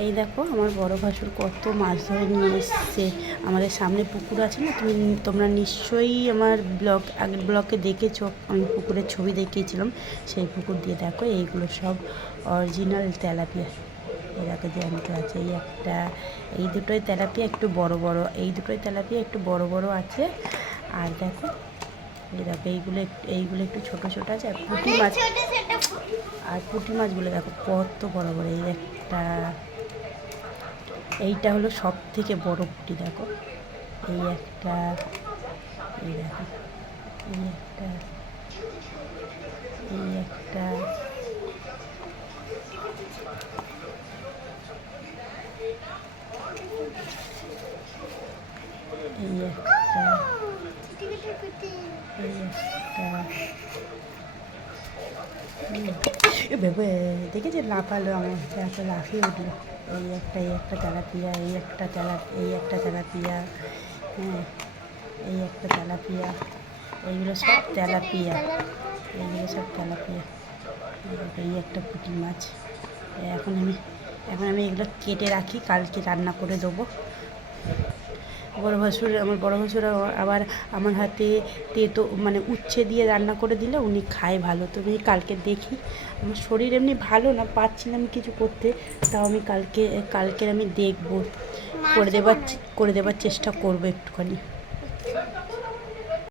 এই দেখো আমার বড় ভাসুর কত মাছ ধরে নিয়ে এসছে। আমাদের সামনে পুকুর আছে না, তোমরা নিশ্চয়ই আমার আগের ব্লগে দেখেছো, আমি পুকুরের ছবি দেখিয়েছিলাম। সেই পুকুর দিয়ে দেখো এইগুলো সব অরিজিনাল তেলাপিয়া। এই দেখো জ্যান্ত আছে, এই দুটোই তেলাপিয়া একটু বড় বড়, এই দুটোই তেলাপিয়া একটু বড় বড় আছে। আর দেখো এই দেখো এইগুলো একটু ছোট ছোট আছে। আর পুঁটি মাছগুলো দেখো কত বড় বড়। এইটা হলো সব থেকে বড় পুঁটি। দেখো এই একটা, এই দেখো এই একটা, এই একটা, এই একটা, এই একটা ভেবে দেখেছি লাফালো, আমার একটা লাফিয়ে উঠলো। এই একটা তেলাপিয়া, এই একটা তেলাপিয়া, হ্যাঁ এই একটা তেলাপিয়া। এইগুলো সব তেলাপিয়া, এইগুলো সব তেলাপিয়া। এই একটা পুঁটি মাছ। এখন আমি এগুলো কেটে রাখি, কালকে রান্না করে দেবো। আমার বড় ভাসুর আবার আমার হাতে তেতো মানে উচ্ছে দিয়ে রান্না করে দিলে উনি খায় ভালো। তো আমি কালকে দেখি, আমার শরীর এমনি ভালো না, পারছি না আমি কিছু করতে, তাও আমি কালকের আমি দেখবো, করে দেবার চেষ্টা করবো একটুখানি।